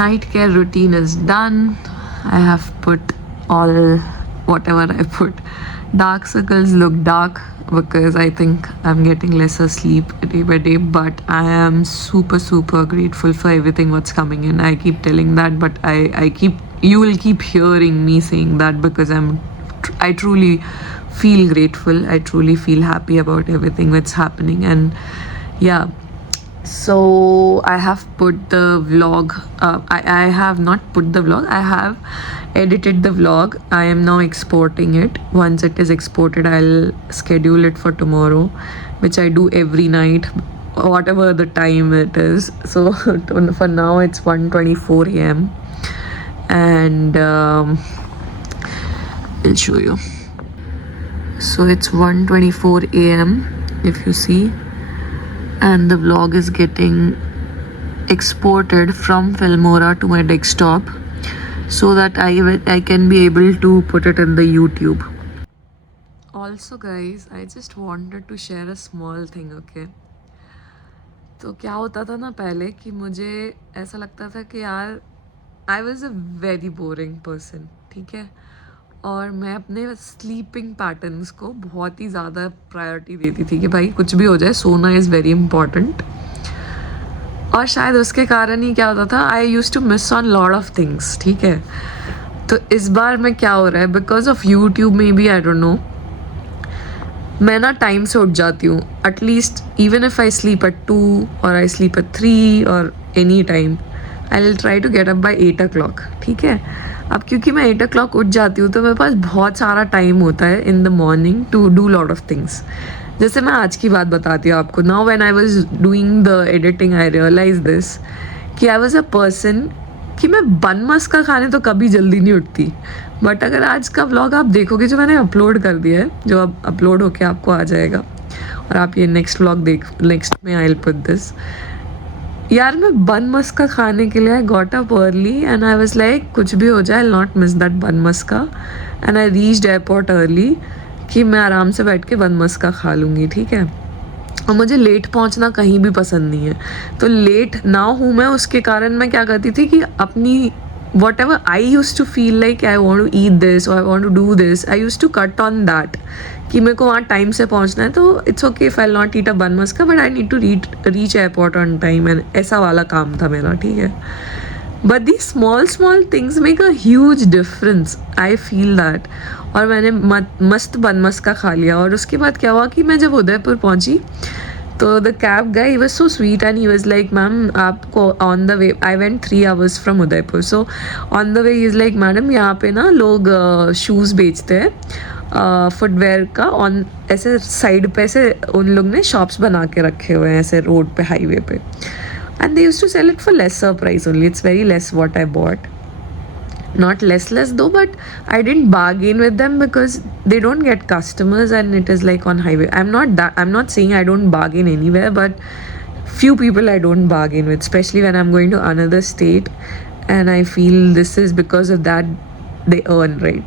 night care routine is done. I have put all whatever I put. Dark circles look dark because I think I'm getting lesser sleep day by day, but I am super grateful for everything what's coming in. I keep telling that, but you will keep hearing me saying that because I truly feel grateful. I truly feel happy about everything that's happening. And yeah, so I have put the vlog. I have not put the vlog. I have edited the vlog. I am now exporting it. Once it is exported, I'll schedule it for tomorrow, which I do every night, whatever the time it is. So for now, it's 1:24 a.m. and I'll show you. So it's 1:24 a.m. if you see. And the vlog is getting exported from Filmora to my desktop so that I can be able to put it in the YouTube. Also guys, I just wanted to share a small thing, okay? तो क्या होता था ना पहले कि मुझे ऐसा लगता था कि यार I was a very boring person, ठीक है, और मैं अपने स्लीपिंग पैटर्न्स को बहुत ही ज़्यादा प्रायोरिटी देती थी कि भाई कुछ भी हो जाए सोना इज़ वेरी इंपॉर्टेंट. और शायद उसके कारण ही क्या होता था, I used to miss on lot of things, ठीक है. तो इस बार में क्या हो रहा है, बिकॉज ऑफ यूट्यूब में भी आई डोंट नो, मैं ना टाइम से उठ जाती हूँ. At least even if I sleep at 2 और आई स्लीप एट 3 और any time, I will try to get up by 8 o'clock, ठीक है. अब क्योंकि मैं 8 o'clock उठ जाती हूँ तो मेरे पास बहुत सारा टाइम होता है in the morning to do lot of things. जैसे मैं आज की बात बताती हूँ आपको. Now when I was doing the editing I realise this कि आई वाज अ पर्सन कि मैं बन मस्का खाने तो कभी जल्दी नहीं उठती. बट अगर आज का व्लॉग आप देखोगे जो मैंने अपलोड कर दिया है, जो अब अपलोड होके आपको आ जाएगा और आप ये नेक्स्ट व्लॉग नेक्स्ट में आई विल पुट दिस. यार मैं बन मस्का खाने के लिए I got up early and I was like कुछ भी हो जाए I not miss that bun maska. And I reached airport early कि मैं आराम से बैठ के बन मस्का खा लूँगी, ठीक है. और मुझे लेट पहुंचना कहीं भी पसंद नहीं है. तो लेट ना हूँ मैं, उसके कारण मैं क्या करती थी कि अपनी whatever I used to feel like I want to eat this or I want to do this, I used to cut on that कि मेरे को वहाँ टाइम से पहुँचना है. तो it's okay if I will not eat a bun maska but I need to reach airport on time. And ऐसा वाला काम था मेरा, ठीक है. But the small things make a huge difference, I feel that. और मैंने मस्त बन मस्का खा लिया. और उसके बाद क्या हुआ कि मैं जब उदयपुर पहुँची तो the cab guy he was so sweet and he was like ma'am आपको on the way, I went 3 hours from Udaipur, so on the way he is like madam यहाँ पे ना लोग शूज़ बेचते हैं फुटवेयर का, ऑन ऐसे साइड पे ऐसे उन लोग ने शॉप्स बना के रखे हुए हैं ऐसे रोड पे हाईवे पे. And they used to sell it for lesser price only. It's very less what I bought. Not less though, but I didn't bargain with them because they don't get customers and it is like on highway. I'm not saying I don't bargain anywhere, but few people I don't bargain with, especially when I'm going to another state. And I feel this is because of that they earn, right?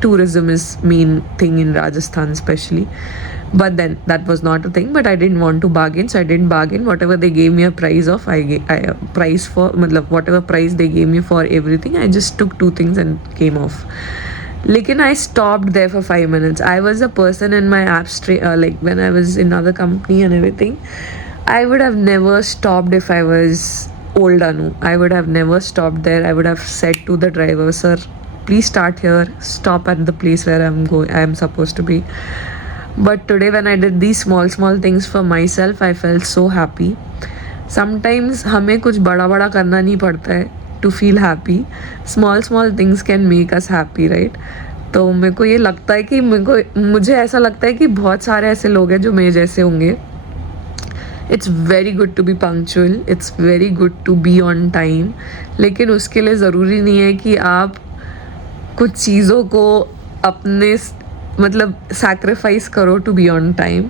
Tourism is main thing in Rajasthan especially. But then that was not a thing, but I didn't want to bargain, so I didn't bargain. Whatever they gave me a price of, I price for, matlab whatever price they gave me for everything, I just took 2 things and came off. Lekin I stopped there for 5 minutes. I was a person in my like when I was in other company and everything, I would have never stopped if I was old Anu. I would have never stopped there. I would have said to the driver, sir, please start here, stop at the place where I am supposed to be. But today when I did these small things for myself, I felt so happy. Sometimes हमें कुछ बड़ा करना नहीं पड़ता है to feel happy. Small things can make us happy, right? तो मेरे को ये लगता है कि मुझे ऐसा लगता है कि बहुत सारे ऐसे लोग हैं जो मेरे जैसे होंगे. It's very good to be punctual. It's very good to be on time. लेकिन उसके लिए ज़रूरी नहीं है कि आप कुछ चीज़ों को अपने मतलब sacrifice करो to be on time.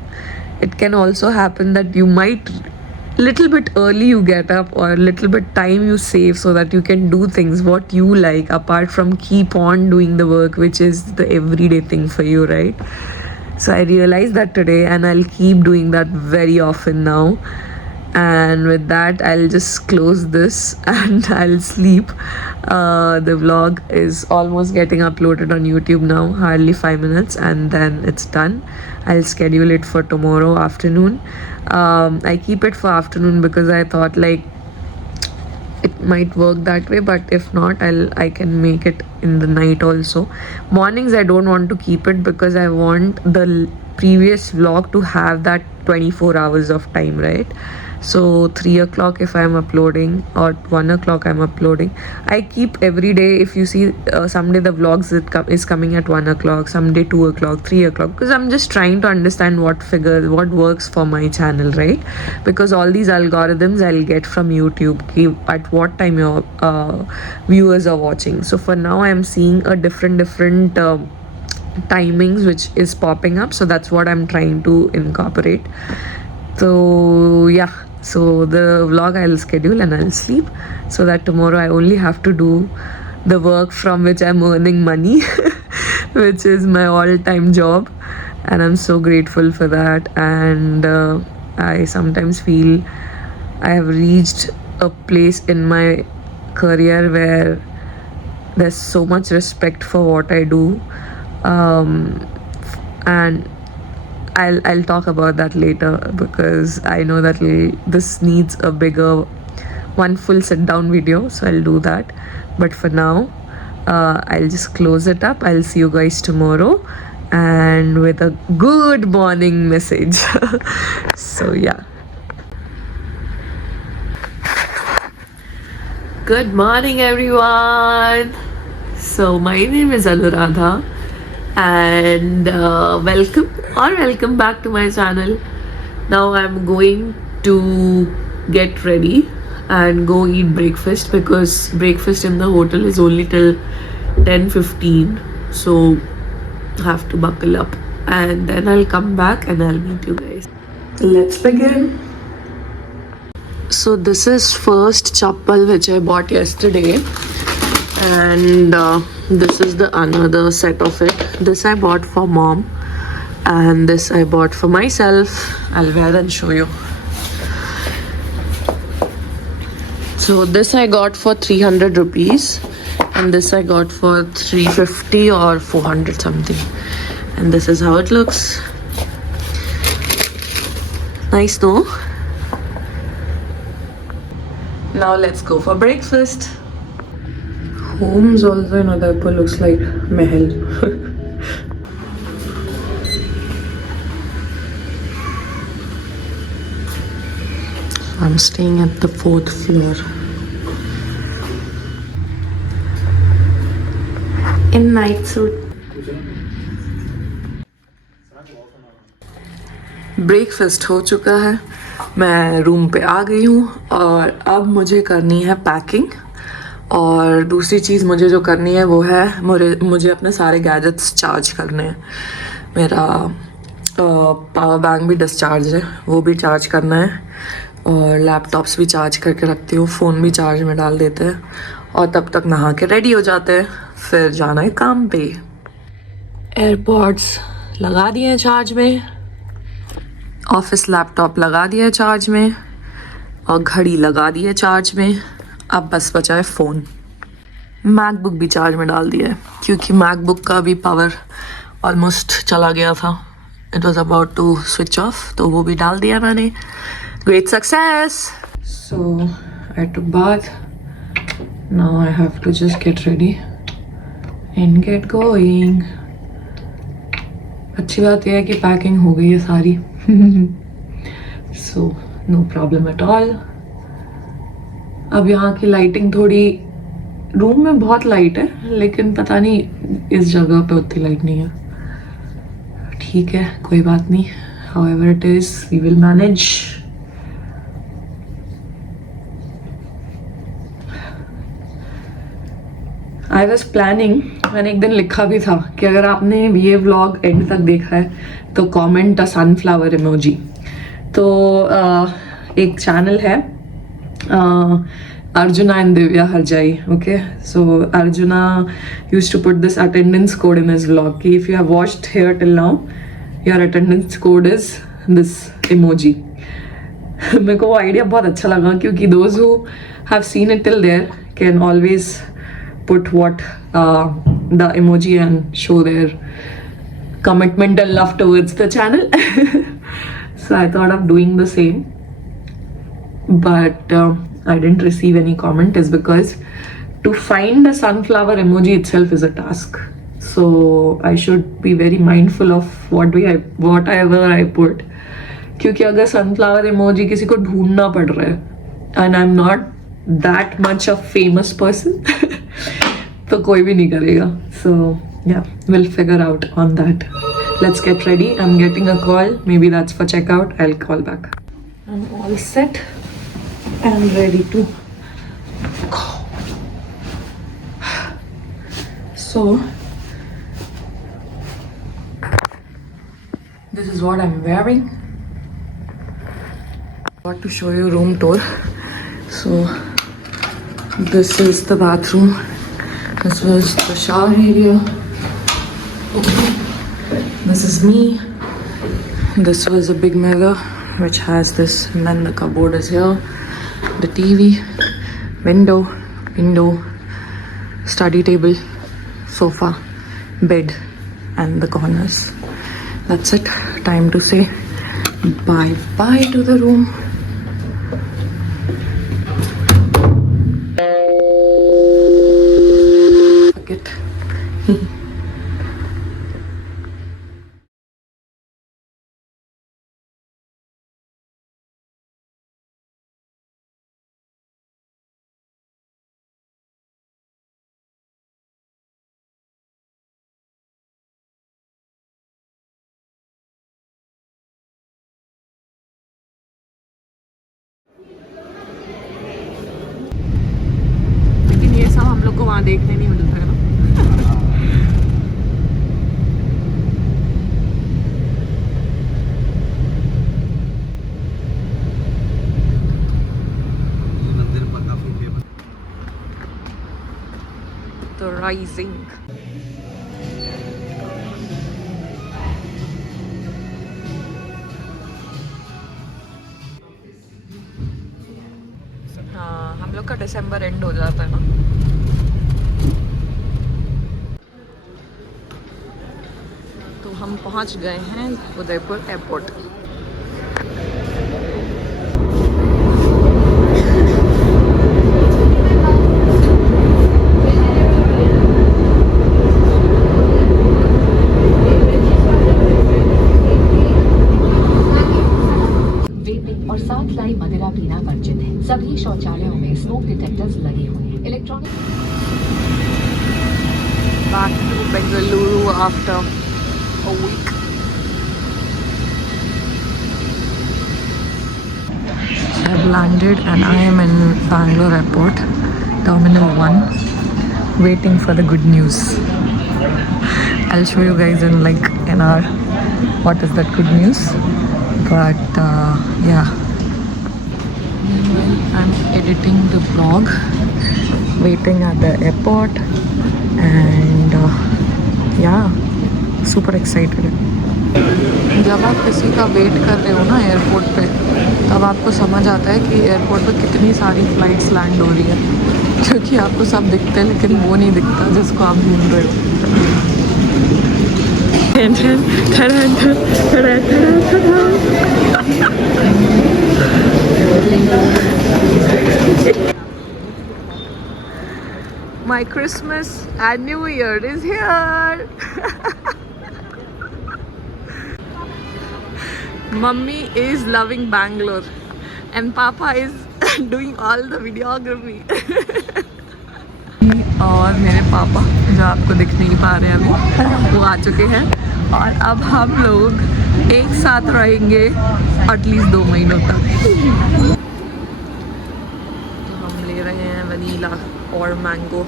It can also happen that you might little bit early you get up or little bit time you save so that you can do things what you like apart from keep on doing the work which is the everyday thing for you, right? So I realized that today and I'll keep doing that very often now. And with that, I'll just close this and I'll sleep. The vlog is almost getting uploaded on YouTube now, hardly 5 minutes, and then it's done. I'll schedule it for tomorrow afternoon. I keep it for afternoon because I thought like it might work that way, but if not, I can make it in the night also. Mornings I don't want to keep it because I want the previous vlog to have that 24 hours of time, right? So 3 o'clock if I'm uploading, or 1 o'clock I'm uploading. I keep every day, if you see, someday the vlogs is coming at 1 o'clock, someday 2 o'clock, 3 o'clock, because I'm just trying to understand what works for my channel, right? Because all these algorithms I'll get from YouTube, at what time your viewers are watching. So for now I'm seeing a different timings which is popping up, so that's what I'm trying to incorporate. So yeah, so the vlog I'll schedule and I'll sleep, so that tomorrow I only have to do the work from which I'm earning money which is my all-time job, and I'm so grateful for that. And I sometimes feel I have reached a place in my career where there's so much respect for what I do. And I'll talk about that later, because I know that this needs a bigger one full sit down video, so I'll do that. But for now, I'll just close it up. I'll see you guys tomorrow, and with a good morning message. So yeah, good morning everyone. So my name is Anuradha, and welcome back to my channel. Now I'm going to get ready and go eat breakfast, because breakfast in the hotel is only till 10:15, so I have to buckle up, and then I'll come back and I'll meet you guys. Let's begin. So this is first chappal which I bought yesterday, and this is the another set of it. This I bought for mom, and this I bought for myself. I'll wear and show you. So this I got for 300 rupees, and this I got for 350 or 400 something, and this is how it looks. Nice, no? Now let's go for breakfast. Homes also in Udaipur looks like Mahal. I'm staying at the 4th floor. In night suit. Breakfast हो चुका है, मैं room पे आ गई हूँ, और अब मुझे करनी है पैकिंग. और दूसरी चीज़ मुझे जो करनी है वो है मुझे अपने सारे गैजेट्स चार्ज करने हैं. मेरा पावर बैंक भी डिस्चार्ज है, वो भी चार्ज करना है, और लैपटॉप्स भी चार्ज करके रखती हूँ, फ़ोन भी चार्ज में डाल देते हैं, और तब तक नहा के रेडी हो जाते हैं, फिर जाना है काम पे. एयरपॉड्स लगा दिए हैं चार्ज में, ऑफिस लैपटॉप लगा दिया है चार्ज में, और घड़ी लगा दी है चार्ज में. अब बस बचा है फ़ोन. मैकबुक भी चार्ज में डाल दिया है, क्योंकि मैकबुक का भी पावर ऑलमोस्ट चला गया था. It was about to switch off, तो वो भी डाल दिया मैंने. Great success. So I took bath. Now I have to just get ready and get going. अच्छी बात यह है कि पैकिंग हो गई है सारी. So no problem at all. अब यहाँ की लाइटिंग थोड़ी, रूम में बहुत लाइट है, लेकिन पता नहीं इस जगह पे उतनी लाइट नहीं है. ठीक है, कोई बात नहीं. However it is, we will manage. I was planning, मैंने एक दिन लिखा भी था कि अगर आपने ये व्लॉग एंड तक देखा है तो कमेंट अ सनफ्लावर इमोजी. तो एक चैनल है Arjuna and Divya Harjai. Okay, so Arjuna used to put this attendance code in his vlog. If you have watched here till now, your attendance code is this emoji. मेरे को वो idea बहुत अच्छा लगा क्योंकि those who have seen it till there can always put what the emoji and show their commitment and love towards the channel. So I thought of doing the same, but I didn't receive any comment is because to find a sunflower emoji itself is a task. So I should be very mindful of whatever I put. क्योंकि अगर sunflower emoji किसी को ढूंढना पड़ रहा है and I'm not that much a famous person तो कोई भी नहीं करेगा. So yeah, we'll figure out on that. Let's get ready. I'm getting a call. Maybe that's for checkout. I'll call back. I'm all set and ready to go. So this is what I'm wearing. I want to show you room tour. So this is the bathroom. This was the shower area. This is me. This was a big mirror which has this, and then the cupboard is here. The TV, window, study table, sofa, bed, and the corners. That's it. Time to say bye-bye to the room. Fuck it. ये सब हम लोग को वहाँ देखने नहीं मिलता है ना. The Rising. हाँ, हम लोग का दिसंबर एंड हो जाता है ना. तो हम पहुंच गए हैं उदयपुर एयरपोर्ट. और 7 लाई मदिरा पीना वर्जित है. सभी शौचालयों में स्मोक डिटेक्टर्स लगे हुए हैं. Electronic. Back to Bengaluru after a week. I've landed and I am in Bangalore Airport, Terminal 1, waiting for the good news. I'll show you guys in like an hour what is that good news. But yeah, I'm editing the vlog, waiting at the airport, and yeah, super excited. जब आप किसी का wait कर रहे हो ना airport पे, तब आपको समझ आता है कि एयरपोर्ट पे कितनी सारी फ्लाइट्स लैंड हो रही है, क्योंकि आपको सब दिखते हैं लेकिन वो नहीं दिखता जिसको आप ढूंढ रहे हो. My Christmas and New Year is here. Mummy is loving Bangalore and Papa is doing all the videography. और मेरे पापा जो आपको दिख नहीं पा रहे हैं अभी, वो आ चुके हैं और अब हम लोग एक साथ रहेंगे एटलीस्ट 2 महीनों तक. तो हम ले रहे हैं वनीला और मैंगो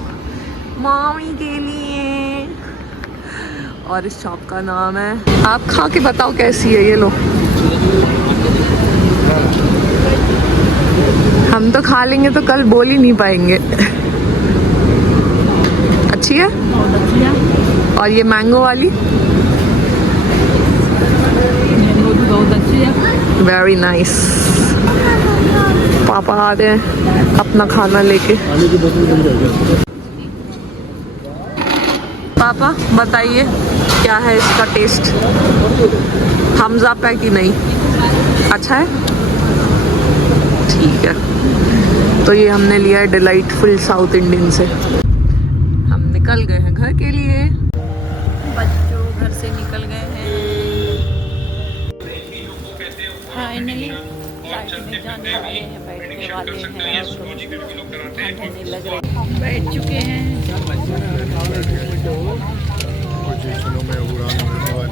मामी के लिए, और इस शॉप का नाम है, आप खा के बताओ कैसी है. ये लो, हम तो खा लेंगे तो कल बोल ही नहीं पाएंगे. अच्छी है. और ये मैंगो वाली बहुत अच्छी है. Very nice. पापा आ रहे हैं अपना खाना लेके। पापा बताइए क्या है इसका टेस्ट, थम्स अप है कि नहीं? अच्छा है, ठीक है। तो ये हमने लिया है डिलाइटफुल साउथ इंडियन से। हम निकल गए हैं घर के लिए। बच्चों घर से निकल गए हैं फाइनली। फ्लाइट में जाने वाले हैं, बैठने वाले हैं, ठंड लग रही। हम बैठ चुके हैं। कुछ ही क्षणों में उड़ान भरने वाली